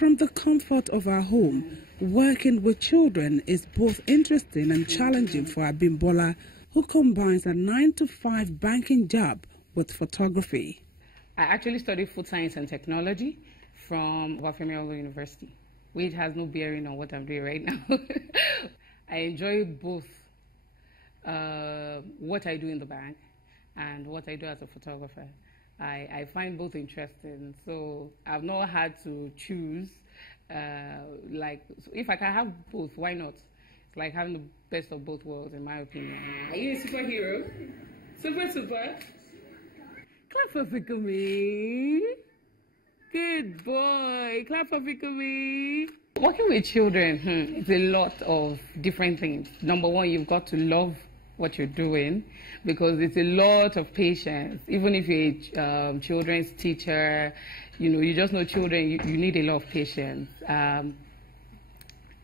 From the comfort of our home, working with children is both interesting and challenging for Abimbola, who combines a 9-to-5 banking job with photography. I actually studied food science and technology from Wafemi University, which has no bearing on what I'm doing right now. I enjoy both what I do in the bank and what I do as a photographer. I find both interesting, so I've not had to choose. So if I can have both, why not? It's like having the best of both worlds, in my opinion. Are you a superhero? Super. Clap for Fikumi. Good boy. Clap for Fikumi. Working with children, it's a lot of different things. Number one, you've got to love what you're doing, because it's a lot of patience. Even if you're a children's teacher, you just know children, you need a lot of patience.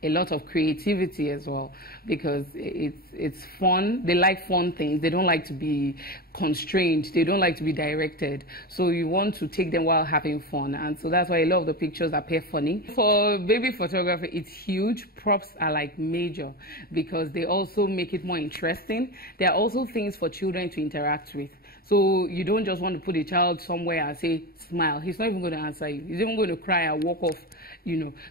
A lot of creativity as well, because it's fun. They like fun things. They don't like to be constrained. They don't like to be directed. So you want to take them while having fun, and so that's why a lot of the pictures appear funny. For baby photography, it's huge. Props are like major, because they also make it more interesting. There are also things for children to interact with. So you don't just want to put a child somewhere and say, smile. He's not even going to answer you. He's even going to cry and walk off,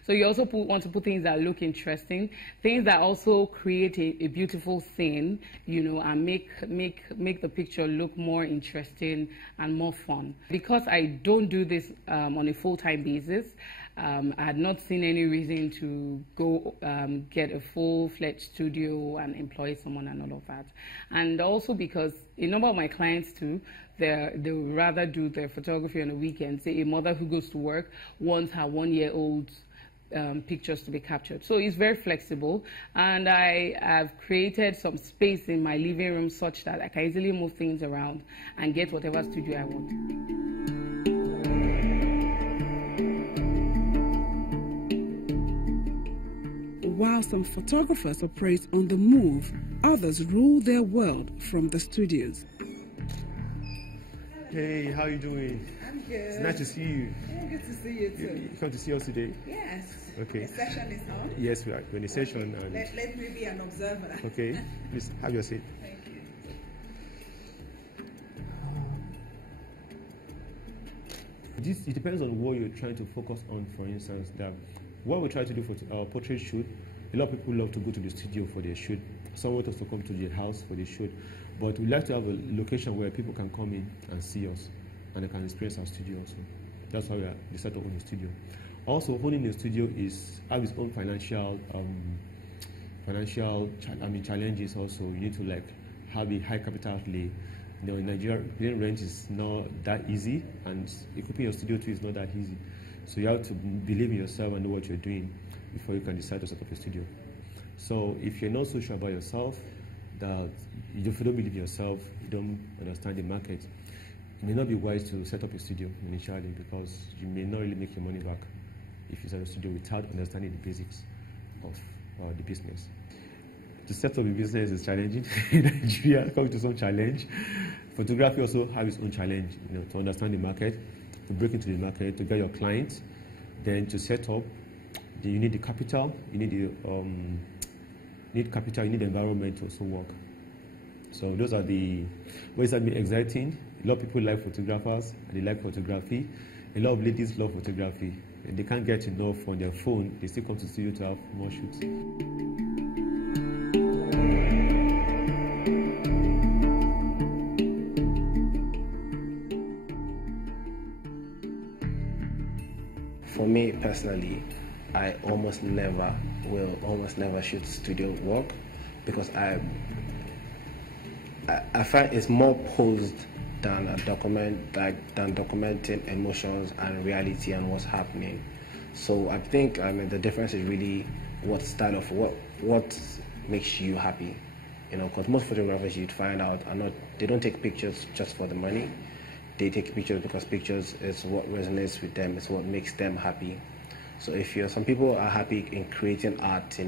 So you also want to put things that look interesting, things that also create a beautiful scene, and make the picture look more interesting and more fun. Because I don't do this on a full-time basis, I had not seen any reason to go get a full-fledged studio and employ someone and all of that. And also because a number of my clients too, they would rather do their photography on the weekend. Say a mother who goes to work wants her 1-year-old pictures to be captured. So it's very flexible, and I have created some space in my living room such that I can easily move things around and get whatever studio I want. While some photographers operate on the move, others rule their world from the studios. Hey, how are you doing? I'm good. It's nice to see you. Yeah, good to see you too. You come to see us today? Yes. Okay. The session is on? Yes, we are in the session. And let me be an observer. Okay. Please have your seat. Thank you. It depends on what you're trying to focus on. For instance, that what we try to do for our portrait shoot, a lot of people love to go to the studio for their shoot. Some want us to come to their house for the shoot. But we like to have a location where people can come in and see us, and they can experience our studio also. That's why we decided to own a studio. Also, owning a studio have its own financial challenges also. You need to have a high capital outlay. In Nigeria, paying rent is not that easy, and equipping your studio too is not that easy. So you have to believe in yourself and know what you're doing before you can decide to set up a studio. So if you're not so sure about yourself, that if you don't believe in yourself, you don't understand the market, it may not be wise to set up a studio initially, because you may not really make your money back if you set up a studio without understanding the basics of the business. To set up a business is challenging. In Nigeria, comes to some challenge. Photography also has its own challenge, to understand the market, to break into the market, to get your clients, then to set up. You need the capital, you need capital, you need the environment to also work. So those are the ways that make exciting. A lot of people like photographers, and they like photography. A lot of ladies love photography. And they can't get enough on their phone, they still come to the studio to have more shoots. For me personally, I almost never shoot studio work, because I find it's more posed than documenting emotions and reality and what's happening. So I think the difference is really what makes you happy, because most photographers you'd find out they don't take pictures just for the money. They take pictures because pictures is what resonates with them, it's what makes them happy. So some people are happy in creating art,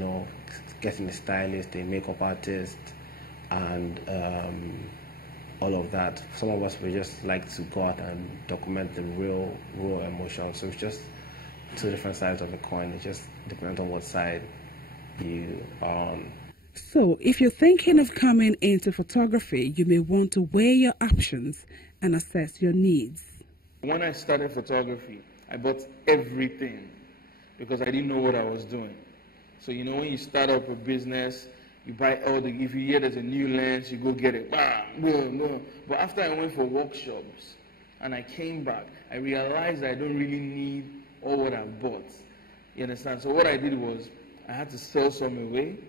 getting a stylist, a makeup artist, and all of that. Some of us, we just like to go out and document the real emotions. So it's just two different sides of a coin. It just depends on what side you are on. So, if you're thinking of coming into photography, you may want to weigh your options and assess your needs. When I started photography, I bought everything because I didn't know what I was doing. So, you know, when you start up a business, you buy all the, if you hear there's a new lens, you go get it, bam, boom, boom. But after I went for workshops and I came back, I realized I don't really need all what I've bought. You understand? So what I did was I had to sell some away,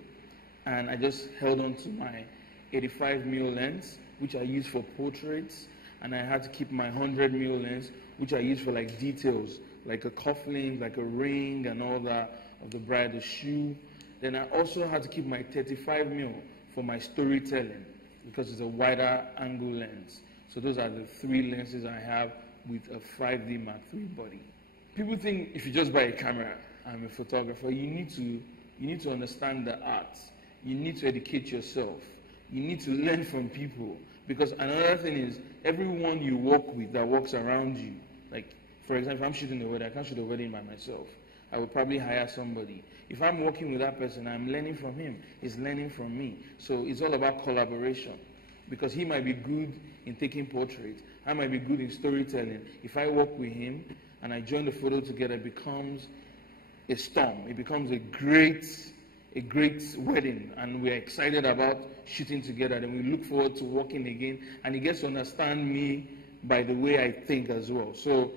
and I just held on to my 85mm lens, which I use for portraits, and I had to keep my 100mm lens, which I use for like details, like a cufflink, like a ring and all that of the bride, the shoe. Then I also had to keep my 35mm for my storytelling, because it's a wider angle lens. So those are the three lenses I have with a 5D Mark III body. People think if you just buy a camera, I'm a photographer. You need to understand the art. You need to educate yourself. You need to learn from people. Because another thing is, everyone you work with that works around you, like, for example, if I'm shooting a wedding, I can't shoot a wedding by myself. I would probably hire somebody. If I'm working with that person, I'm learning from him. He's learning from me. So it's all about collaboration. Because he might be good in taking portraits. I might be good in storytelling. If I work with him and I join the photo together, it becomes a storm. It becomes a great wedding, and we're excited about shooting together. Then we look forward to working again, and he gets to understand me by the way I think as well. So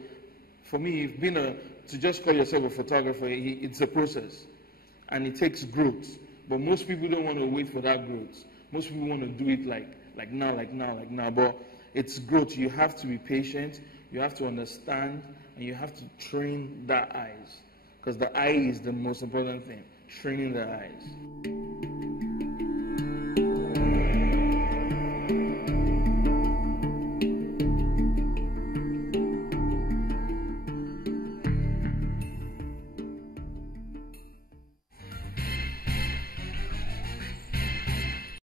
for me, to just call yourself a photographer, it's a process, and it takes growth. But most people don't want to wait for that growth. Most people want to do it like now. But it's growth. You have to be patient. You have to understand, and you have to train that eyes, because the eye is the most important thing. Training the eyes.